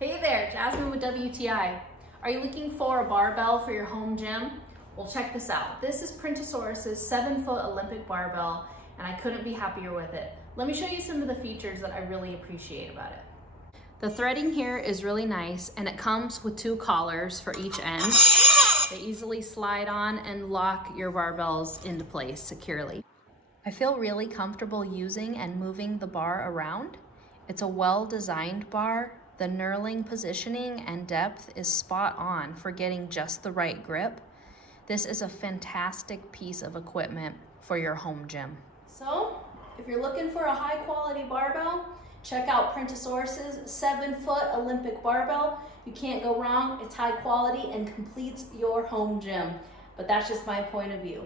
Hey there, Jasmine with WTI. Are you looking for a barbell for your home gym? Well, check this out. This is Printosaurus's 7-foot Olympic barbell, and I couldn't be happier with it. Let me show you some of the features that I really appreciate about it. The threading here is really nice, and it comes with 2 collars for each end. They easily slide on and lock your barbells into place securely. I feel really comfortable using and moving the bar around. It's a well-designed bar. The knurling positioning and depth is spot on for getting just the right grip. This is a fantastic piece of equipment for your home gym. So, if you're looking for a high-quality barbell, check out Printosaurus's 7-foot Olympic barbell. You can't go wrong. It's high quality and completes your home gym. But that's just my point of view.